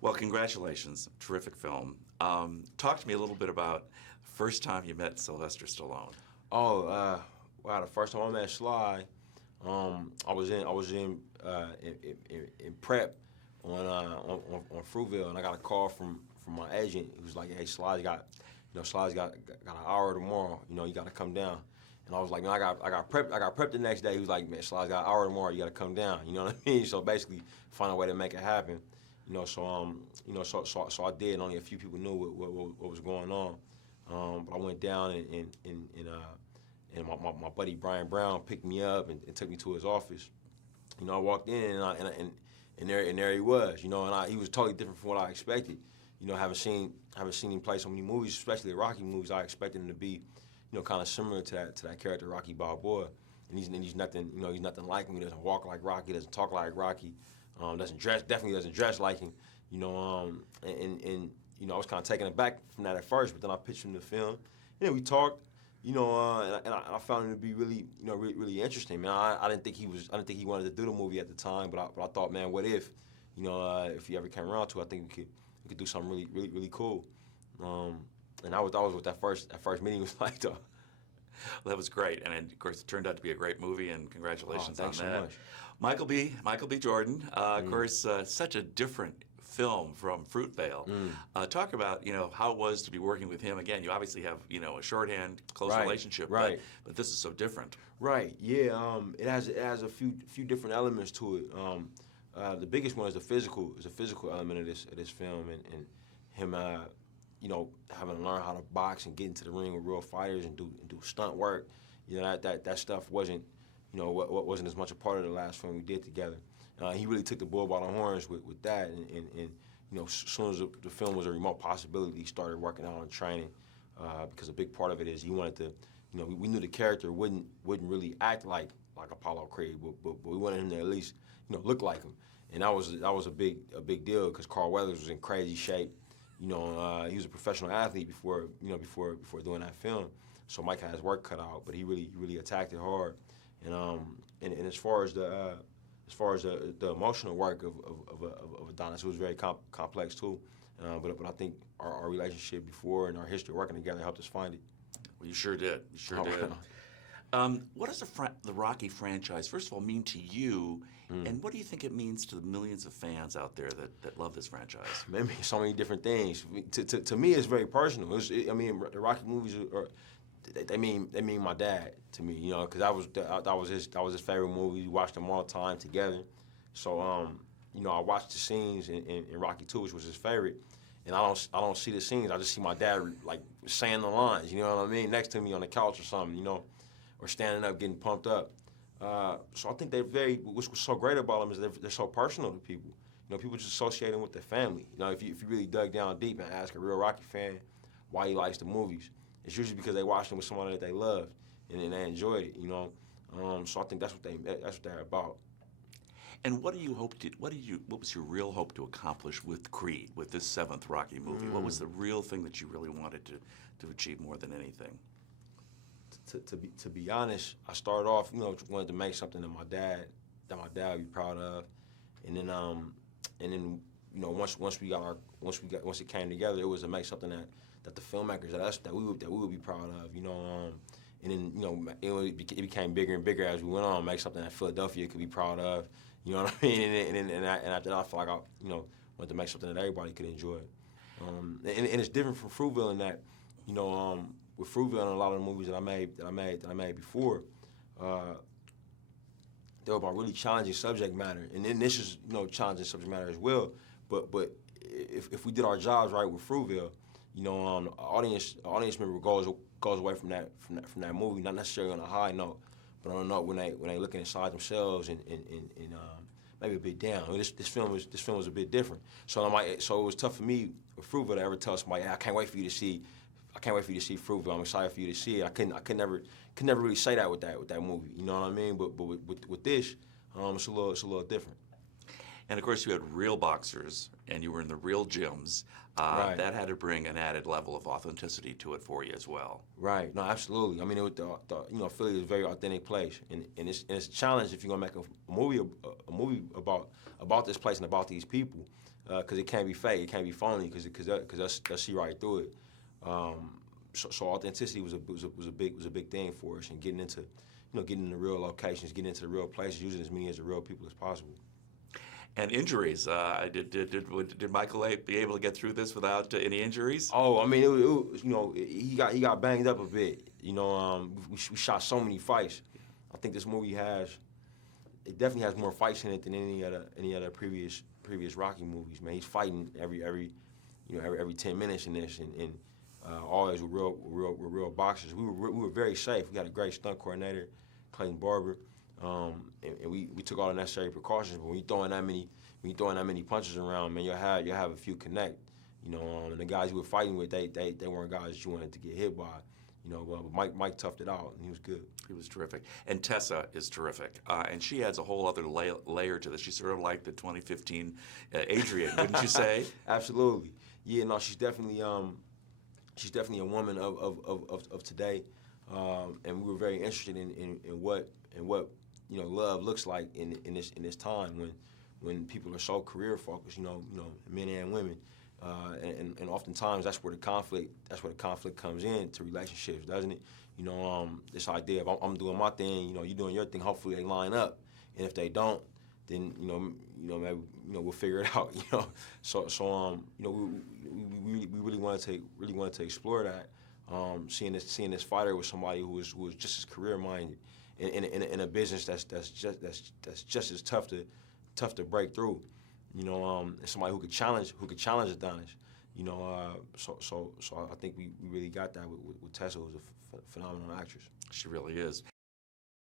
Well, congratulations. Terrific film. Talk to me a little bit about the first time you met Sylvester Stallone. Wow, the first time I met Sly, I was in prep on Fruitville, and I got a call from my agent who was like, "Hey, Sly's got an hour tomorrow. You know, you got to come down." And I was like, "Man, I got prepped the next day." He was like, "Man, Sly's got an hour tomorrow. You got to come down." You know what I mean? So basically, find a way to make it happen. So I did. And only a few people knew what was going on. But I went down and my buddy Brian Brown picked me up and took me to his office. I walked in and there he was. He was totally different from what I expected. Having seen him play so many movies, especially the Rocky movies, I expected him to be, kind of similar to that character Rocky Balboa. And he's nothing, he's nothing like him. He doesn't walk like Rocky, doesn't talk like Rocky, definitely doesn't dress like him. I was kind of taken aback from that at first, but then I pitched him the film, and then we talked. And I found him to be really, really interesting, man. I didn't think he wanted to do the movie at the time, but I thought, man, what if he ever came around to it, I think we could do something really, really, really cool. And that was what that first meeting was like, though. Well, that was great, and of course, it turned out to be a great movie. And congratulations on that. Thanks so much. Michael B. Jordan, of course, such a different film from Fruitvale. Talk about how it was to be working with him again. You obviously have a shorthand, close relationship, right? But this is so different. Right. Yeah. It has a few different elements to it. The biggest one is the physical element of this film, and him having to learn how to box and get into the ring with real fighters and do stunt work. That stuff wasn't wasn't as much a part of the last film we did together. He really took the bull by the horns with that, and as soon as the film was a remote possibility, he started working out on training, because a big part of it is he wanted to, we knew the character wouldn't really act like Apollo Creed, but we wanted him to at least look like him, and that was a big deal because Carl Weathers was in crazy shape. He was a professional athlete before doing that film, so Mike had his work cut out, but he really attacked it hard, and as far as the emotional work of Adonis, it was very complex too. But I think our relationship before and our history working together helped us find it. Well, you sure did. You sure did. What does the Rocky franchise, first of all, mean to you, and what do you think it means to the millions of fans out there that love this franchise? It means so many different things. To me, it's very personal. The Rocky movies they mean my dad to me, because that was his favorite movie. We watched them all the time together. So I watched the scenes in Rocky II, which was his favorite, and I don't see the scenes. I just see my dad like saying the lines. You know what I mean? Next to me on the couch or something, or standing up getting pumped up. So I think what's so great about them is they're so personal to people. People just associate them with their family. If you really dug down deep and ask a real Rocky fan why he likes the movies, it's usually because they watched them with someone that they loved and they enjoyed it. So I think that's what they're about. And what was your real hope to accomplish with Creed, with this seventh Rocky movie? What was the real thing that you really wanted to achieve more than anything? To be honest, I started off, wanted to make something that my dad would be proud of, and then once it came together, it was to make something that the filmmakers that we would be proud of, and then it became bigger and bigger as we went on. Make something that Philadelphia could be proud of, you know what I mean? And after that, I felt like I wanted to make something that everybody could enjoy, and it's different from Fruitvale in that, with Fruitvale and a lot of the movies that I made before, they were about really challenging subject matter, and then this is challenging subject matter as well. But if we did our jobs right with Fruitvale, the audience member goes away from that movie, not necessarily on a high note, but on a note when they looking inside themselves and maybe a bit down. This film was a bit different. So it was tough for me with Fruitvale to ever tell somebody, I can't wait for you to see Fruitvale. I'm excited for you to see it. I could never really say that with that movie. You know what I mean? But with this, it's a little different. And of course, you had real boxers, and you were in the real gyms. Right. That had to bring an added level of authenticity to it for you as well. Right. No, absolutely. I mean, Philly is a very authentic place, and it's a challenge if you're gonna make a movie about this place and about these people. because it can't be fake, it can't be phony, because they'll see right through it. So authenticity was a big thing for us, and getting into, getting into real locations, getting into the real places, using as many as the real people as possible. And injuries. Did Michael be able to get through this without any injuries? Oh, I mean, he got banged up a bit. We shot so many fights. I think this movie it definitely has more fights in it than any other previous Rocky movies. Man, he's fighting every 10 minutes in this, and always with real boxers. We were very safe. We had a great stunt coordinator, Clayton Barber. And we took all the necessary precautions. But when you throwing that many punches around, man, you'll have a few connect. And the guys you were fighting with, they weren't guys that you wanted to get hit by. But Mike toughed it out, and he was good. He was terrific. And Tessa is terrific. And she adds a whole other layer to this. She's sort of like the 2015 Adrian, wouldn't you say? Absolutely. Yeah, no, she's definitely a woman of today. And we were very interested in what love looks like in this time when people are so career focused, men and women, and oftentimes that's where the conflict comes in to relationships, doesn't it? This idea of I'm doing my thing, you doing your thing. Hopefully they line up, and if they don't, then maybe we'll figure it out. We really wanted to explore that. Seeing this fighter with somebody who was just as career minded in a business that's just as tough to break through, and somebody who could challenge Adonis, so I think we really got that with Tessa, who's a phenomenal actress. She really is.